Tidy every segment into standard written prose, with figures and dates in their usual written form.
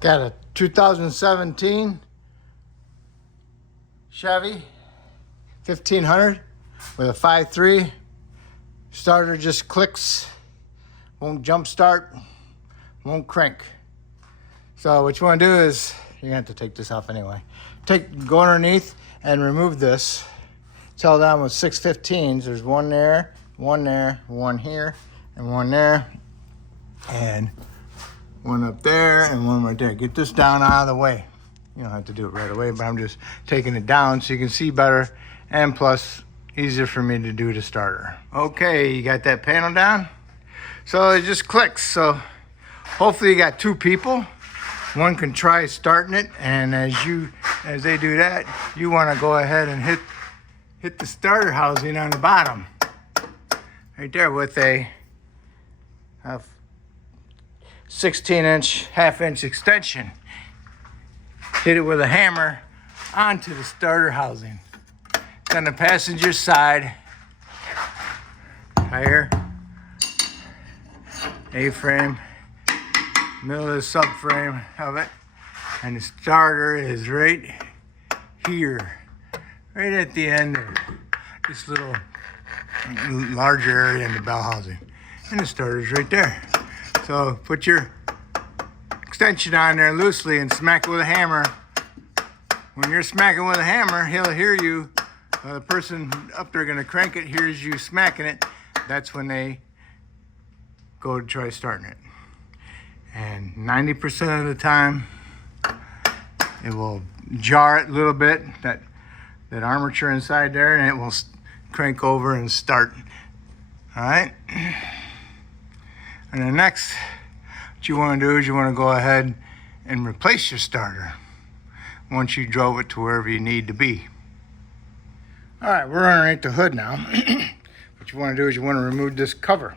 Got a 2017 Chevy 1500 with a 5.3. Starter just clicks, won't jump start, won't crank. So what you want to do is, you're going to have to take this off anyway. Go underneath and remove this. It's held on with 615s. There's one there, one here, and one there, and one up there, and one right there. Get this down out of the way. You don't have to do it right away, but I'm just taking it down so you can see better, and plus, easier for me to do the starter. Okay, you got that panel down? So it just clicks. So hopefully you got two people. One can try starting it, and as they do that, you want to go ahead and hit the starter housing on the bottom. Right there with a 16-inch, half-inch extension. Hit it with a hammer onto the starter housing. It's on the passenger side. Tire, A-frame, middle of the subframe of it, and the starter is right here, right at the end of this little larger area in the bell housing, and the starter's right there. So put your extension on there loosely and smack it with a hammer. When you're smacking with a hammer, he'll hear you. The person up there gonna crank it hears you smacking it. That's when they go to try starting it. And 90% of the time, it will jar it a little bit, that armature inside there, and it will crank over and start. All right? And then next, what you want to do is you want to go ahead and replace your starter once you drove it to wherever you need to be. All right, we're underneath the hood now. What you want to do is you want to remove this cover.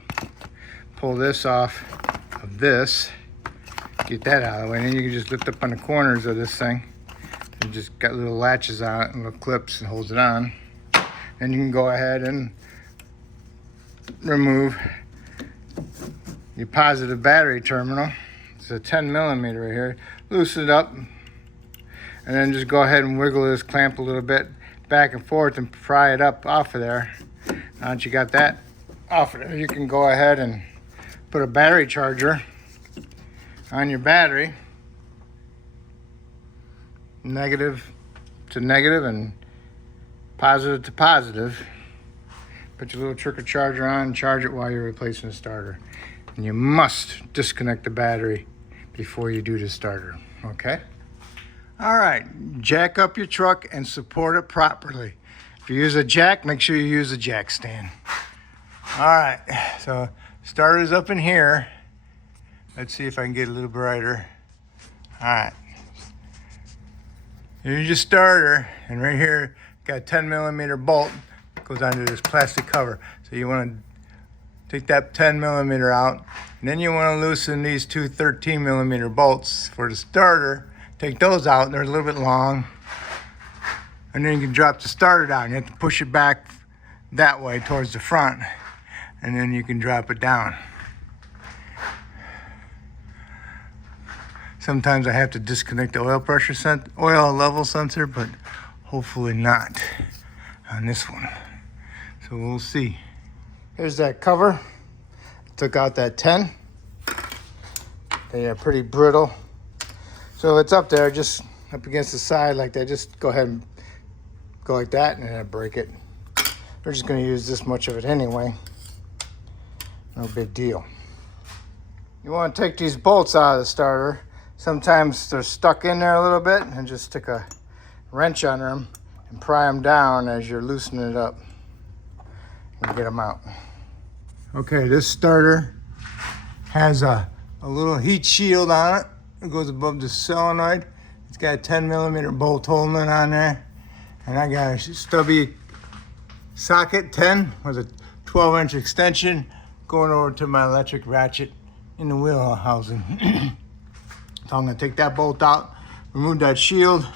Pull this off of this. Get that out of the way, and then you can just lift up on the corners of this thing. You just got little latches on it and little clips and holds it on. Then you can go ahead and remove your positive battery terminal. It's a 10 millimeter right here. Loosen it up, and then just go ahead and wiggle this clamp a little bit back and forth and pry it up off of there. Now that you got that off of there, you can go ahead and put a battery charger on your battery, negative to negative and positive to positive. Put your little trickle charger on and charge it while you're replacing the starter. And you must disconnect the battery before you do the starter, okay? All right, jack up your truck and support it properly. If you use a jack, make sure you use a jack stand. All right, so starter's up in here. Let's see if I can get a little brighter. All right. Here's your starter, and right here, got a 10 millimeter bolt that goes onto this plastic cover. So you want to take that 10 millimeter out, and then you want to loosen these two 13 millimeter bolts for the starter. Take those out, they're a little bit long. And then you can drop the starter down. You have to push it back that way towards the front, and then you can drop it down. Sometimes I have to disconnect the oil level sensor, but hopefully not on this one. So we'll see. Here's that cover. Took out that 10. They are pretty brittle. So it's up there, just up against the side like that. Just go ahead and go like that, and then break it. We're just going to use this much of it anyway. No big deal. You want to take these bolts out of the starter. Sometimes they're stuck in there a little bit, and just stick a wrench under them and pry them down as you're loosening it up and get them out. Okay, this starter has a little heat shield on it. It goes above the solenoid. It's got a 10 millimeter bolt holding it on there. And I got a stubby socket 10 with a 12-inch extension going over to my electric ratchet in the wheel housing. So I'm gonna take that bolt out, remove that shield,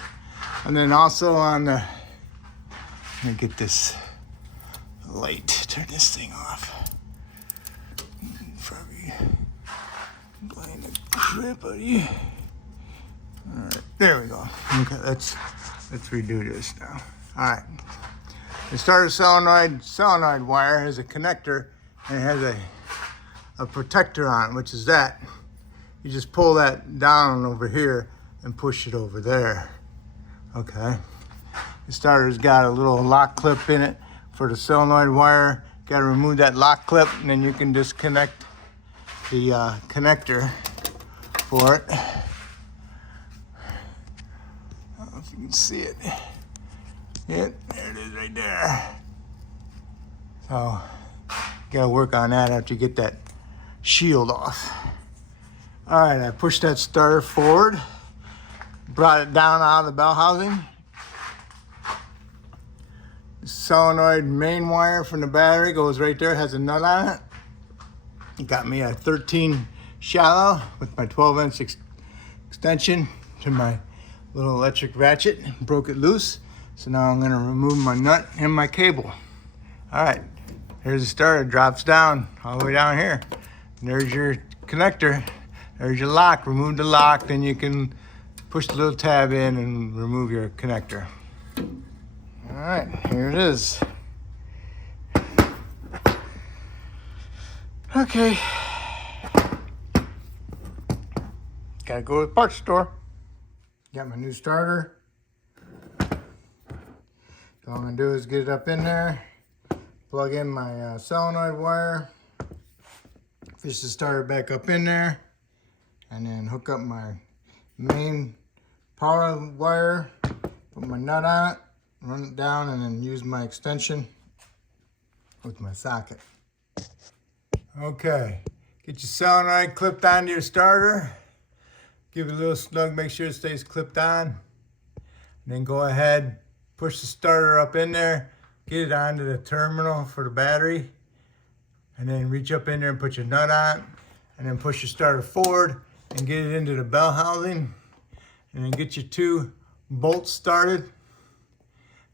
and then also on the, let me get this light, turn this thing off. Probably blind the crap out of you. All right, there we go. Okay, let's redo this now. All right. The starter solenoid wire has a connector and it has a protector on it, which is that. You just pull that down over here and push it over there. Okay. The starter's got a little lock clip in it for the solenoid wire. Got to remove that lock clip and then you can disconnect the connector for it. I don't know if you can see it. Yeah, there it is right there. So, gotta work on that after you get that shield off. All right, I pushed that starter forward, brought it down out of the bell housing. The solenoid main wire from the battery goes right there, has a nut on it. It got me a 13 shallow with my 12-inch extension to my little electric ratchet, broke it loose. So now I'm gonna remove my nut and my cable. All right, here's the starter, drops down all the way down here. And there's your connector, there's your lock. Remove the lock, then you can push the little tab in and remove your connector. All right, here it is. Okay. Gotta go to the parts store. Got my new starter. All I'm gonna do is get it up in there, plug in my solenoid wire, fish the starter back up in there, and then hook up my main power wire, put my nut on it, run it down, and then use my extension with my socket. Okay, get your solenoid clipped onto your starter, give it a little snug, make sure it stays clipped on, and then go ahead, push the starter up in there, get it onto the terminal for the battery, and then reach up in there and put your nut on, and then push your starter forward and get it into the bell housing, and then get your 2 bolts started,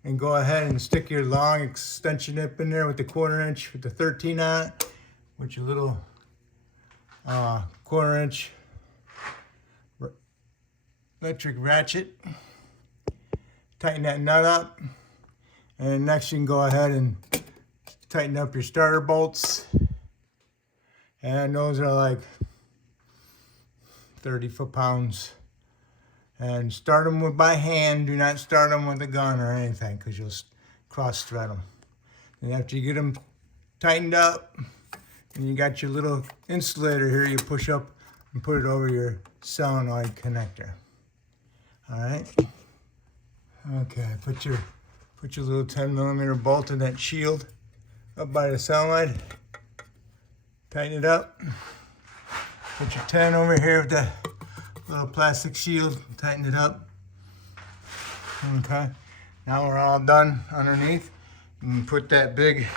and go ahead and stick your long extension nip in there with the 1/4 inch with the 13 on it, with your little 1/4 inch electric ratchet. Tighten that nut up, and then next you can go ahead and tighten up your starter bolts, and those are like 30 foot-pounds, and start them by hand. Do not start them with a gun or anything, because you'll cross thread them. And after you get them tightened up and you got your little insulator here, you push up and put it over your solenoid connector. All right. Okay, put your little 10mm bolt in that shield up by the solenoid. Tighten it up. Put your 10 over here with the little plastic shield. Tighten it up. Okay, now we're all done underneath. You can put that big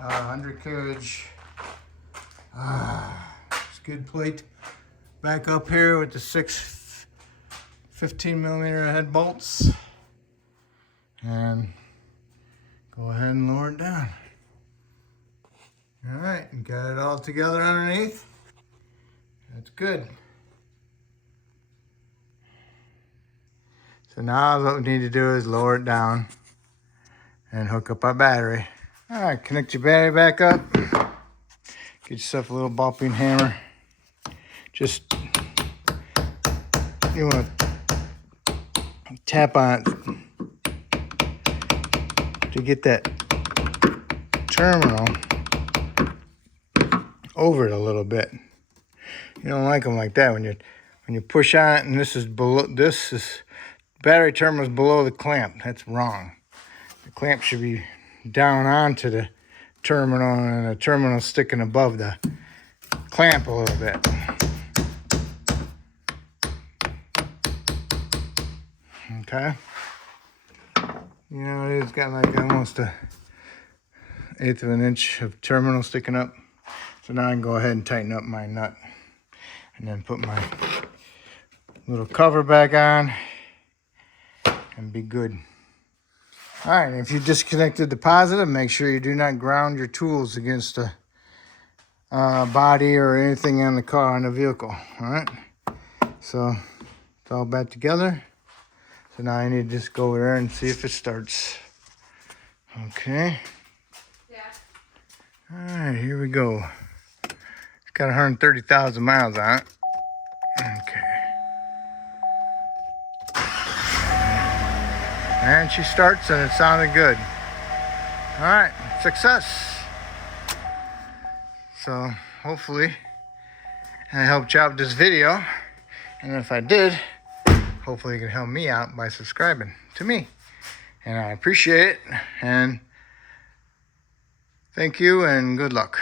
undercarriage skid plate back up here with the 6 15mm head bolts, and go ahead and lower it down. All right, you got it all together underneath. That's good. So now what we need to do is lower it down and hook up our battery. All right, connect your battery back up. Get yourself a little ball peen hammer. Just, you want to tap on it to get that terminal over it a little bit. You don't like them like that when you push on it, and this is battery terminal is below the clamp. That's wrong. The clamp should be down onto the terminal, and the terminal sticking above the clamp a little bit. Okay. You know, it's got like almost a 1/8 of an inch of terminal sticking up. So now I can go ahead and tighten up my nut and then put my little cover back on and be good. All right, if you disconnected the positive, make sure you do not ground your tools against the body or anything on the car, on the vehicle. All right, so It's all back together. So now I need to just go over there and see if it starts. Okay. Yeah. All right, here we go. It's got 130,000 miles on it. Okay. And she starts and it sounded good. All right, success. So hopefully I helped you out with this video. And if I did, hopefully you can help me out by subscribing to me. And I appreciate it. And thank you and good luck.